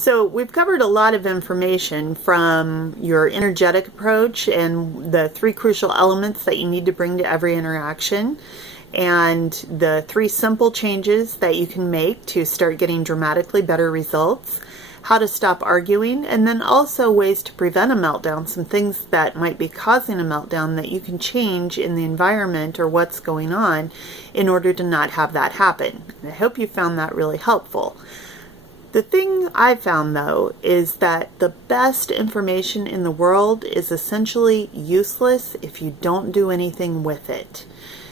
So we've covered a lot of information from your energetic approach and the 3 crucial elements that you need to bring to every interaction, and the 3 simple changes that you can make to start getting dramatically better results, how to stop arguing, and then also ways to prevent a meltdown, some things that might be causing a meltdown that you can change in the environment or what's going on in order to not have that happen. And I hope you found that really helpful. The thing I found, though, is that the best information in the world is essentially useless if you don't do anything with it.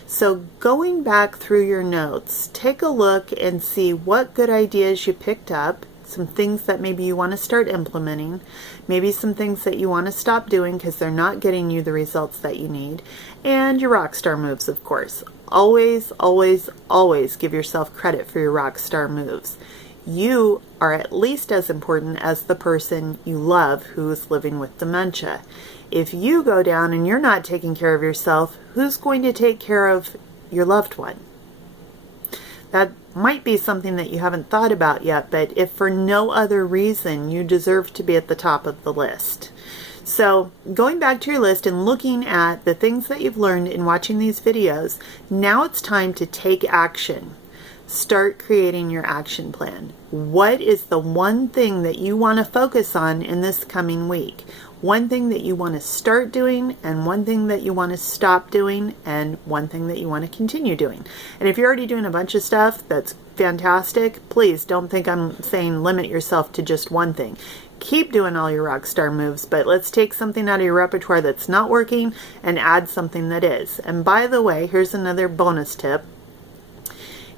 So going back through your notes, take a look and see what good ideas you picked up, some things that maybe you want to start implementing, maybe some things that you want to stop doing because they're not getting you the results that you need, and your rock star moves, of course. Always, always, always give yourself credit for your rock star moves. You are at least as important as the person you love who is living with dementia. If you go down and you're not taking care of yourself, who's going to take care of your loved one? That might be something that you haven't thought about yet, but if for no other reason, you deserve to be at the top of the list. So going back to your list and looking at the things that you've learned in watching these videos, now it's time to take action. Start creating your action plan. What is the one thing that you want to focus on in this coming week? One thing that you want to start doing, and one thing that you want to stop doing, and one thing that you want to continue doing. And if you're already doing a bunch of stuff, that's fantastic. Please don't think I'm saying limit yourself to just one thing. Keep doing all your rock star moves, but let's take something out of your repertoire that's not working and add something that is. And by the way, here's another bonus tip.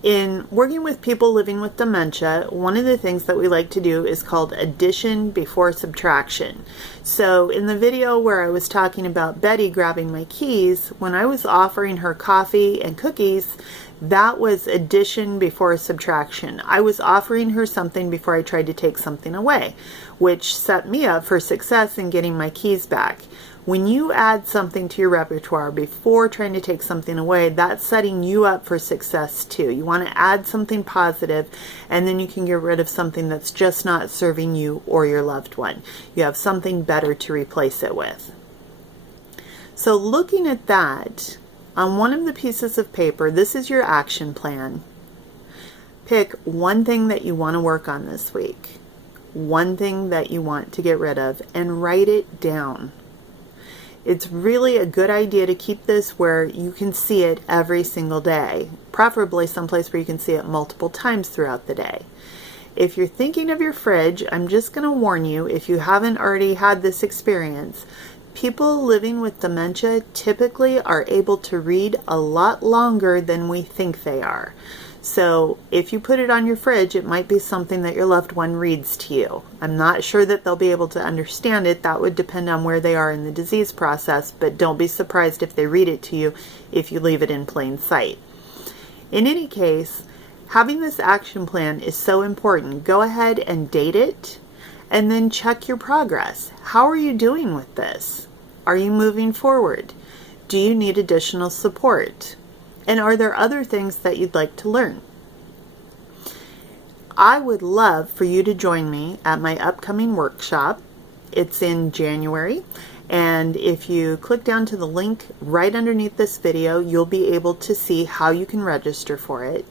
In working with people living with dementia, one of the things that we like to do is called addition before subtraction. So in the video where I was talking about Betty grabbing my keys, when I was offering her coffee and cookies, that was addition before subtraction. I was offering her something before I tried to take something away, which set me up for success in getting my keys back. When you add something to your repertoire before trying to take something away, that's setting you up for success too. You want to add something positive, and then you can get rid of something that's just not serving you or your loved one. You have something better to replace it with. So looking at that, on one of the pieces of paper, this is your action plan. Pick one thing that you want to work on this week, one thing that you want to get rid of, and write it down. It's really a good idea to keep this where you can see it every single day, preferably someplace where you can see it multiple times throughout the day. If you're thinking of your fridge, I'm just going to warn you, if you haven't already had this experience, people living with dementia typically are able to read a lot longer than we think they are. So if you put it on your fridge, it might be something that your loved one reads to you. I'm not sure that they'll be able to understand it. That would depend on where they are in the disease process, but don't be surprised if they read it to you if you leave it in plain sight. In any case, having this action plan is so important. Go ahead and date it, and then check your progress. How are you doing with this? Are you moving forward? Do you need additional support? And are there other things that you'd like to learn? I would love for you to join me at my upcoming workshop. It's in January, and if you click down to the link right underneath this video, you'll be able to see how you can register for it.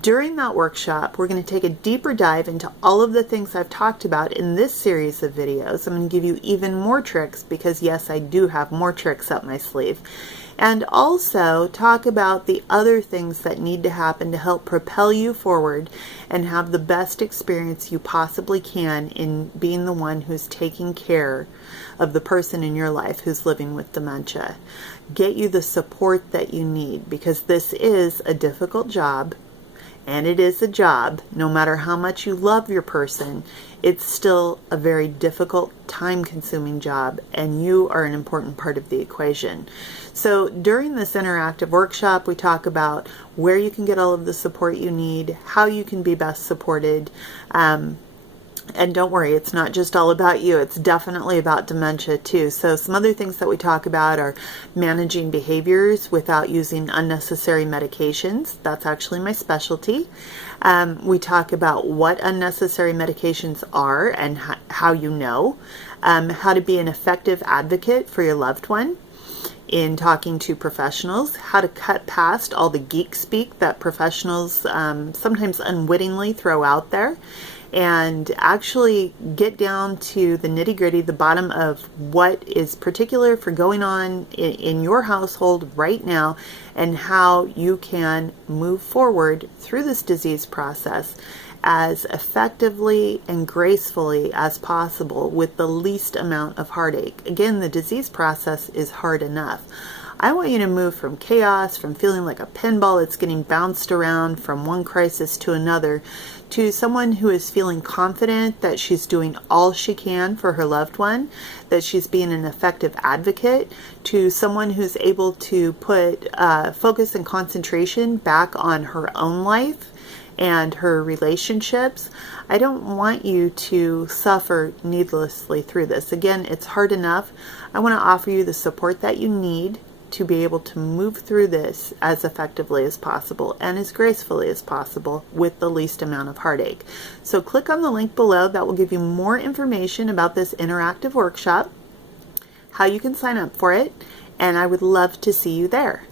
During that workshop, we're going to take a deeper dive into all of the things I've talked about in this series of videos. I'm going to give you even more tricks because, yes, I do have more tricks up my sleeve. And also talk about the other things that need to happen to help propel you forward and have the best experience you possibly can in being the one who's taking care of the person in your life who's living with dementia. Get you the support that you need, because this is a difficult job. And it is a job. No matter how much you love your person, it's still a very difficult, time-consuming job, and you are an important part of the equation. So during this interactive workshop, we talk about where you can get all of the support you need, how you can be best supported, And don't worry, it's not just all about you. It's definitely about dementia too. So some other things that we talk about are managing behaviors without using unnecessary medications. That's actually my specialty. We talk about what unnecessary medications are and how you know. How to be an effective advocate for your loved one in talking to professionals, how to cut past all the geek speak that professionals sometimes unwittingly throw out there, and actually get down to the nitty-gritty, the bottom of what is particular for going on in your household right now, and how you can move forward through this disease process as effectively and gracefully as possible with the least amount of heartache. Again, the disease process is hard enough. I want you to move from chaos, from feeling like a pinball that's getting bounced around from one crisis to another, to someone who is feeling confident that she's doing all she can for her loved one, that she's being an effective advocate, to someone who's able to put focus and concentration back on her own life and her relationships. I don't want you to suffer needlessly through this. Again, it's hard enough. I want to offer you the support that you need to be able to move through this as effectively as possible and as gracefully as possible with the least amount of heartache. So click on the link below. That will give you more information about this interactive workshop, how you can sign up for it, and I would love to see you there.